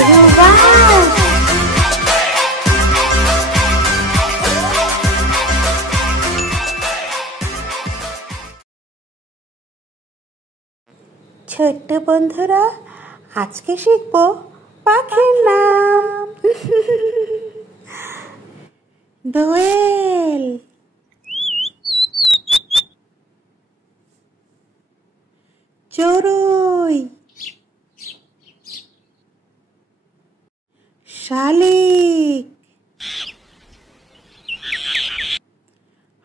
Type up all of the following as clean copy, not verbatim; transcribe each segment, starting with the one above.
ধ্রুবাস। ছোট্ট বন্ধুরা, আজকে শিখব পাখির নাম। দোয়েল, চড়ুই, শালিক,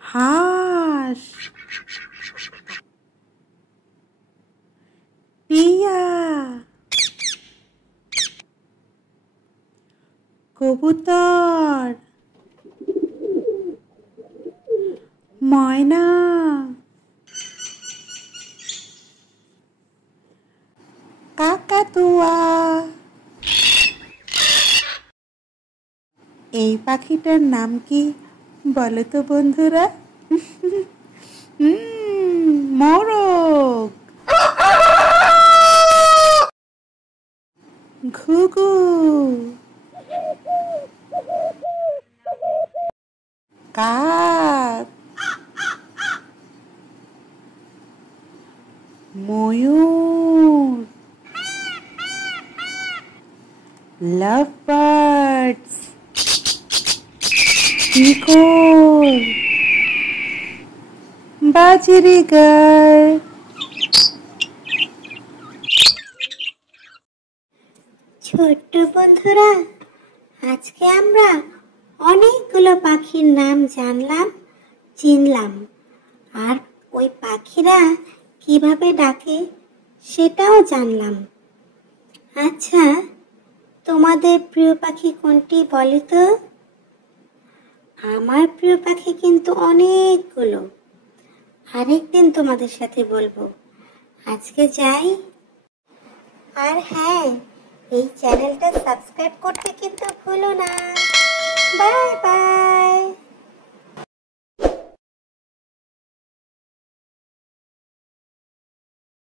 হাঁস, টিয়া, কবুতর, ময়না, কাকাতুয়া। এই পাখিটার নাম কি বলো তো বন্ধুরা? মোরগ, ঘুঘু, কাক, ময়ূর, লাভ বার্ডস, ইগল, বাজরিগার। ছোট্ট বন্ধুরা, আজকে আমরা অনেকগুলো পাখির নাম জানলাম, চিনলাম, আর ওই পাখিরা কিভাবে ডাকে সেটাও জানলাম। আচ্ছা, তোমাদের প্রিয় পাখি কোনটি বলো তো? আমার প্রিয় পাখি কিন্তু অনেকগুলো, আরেকদিন তোমাদের সাথে বলবো। আজকে যাই। আর হ্যাঁ, এই চ্যানেলটা সাবস্ক্রাইব করতে কিন্তু ভুলো না। Bye bye.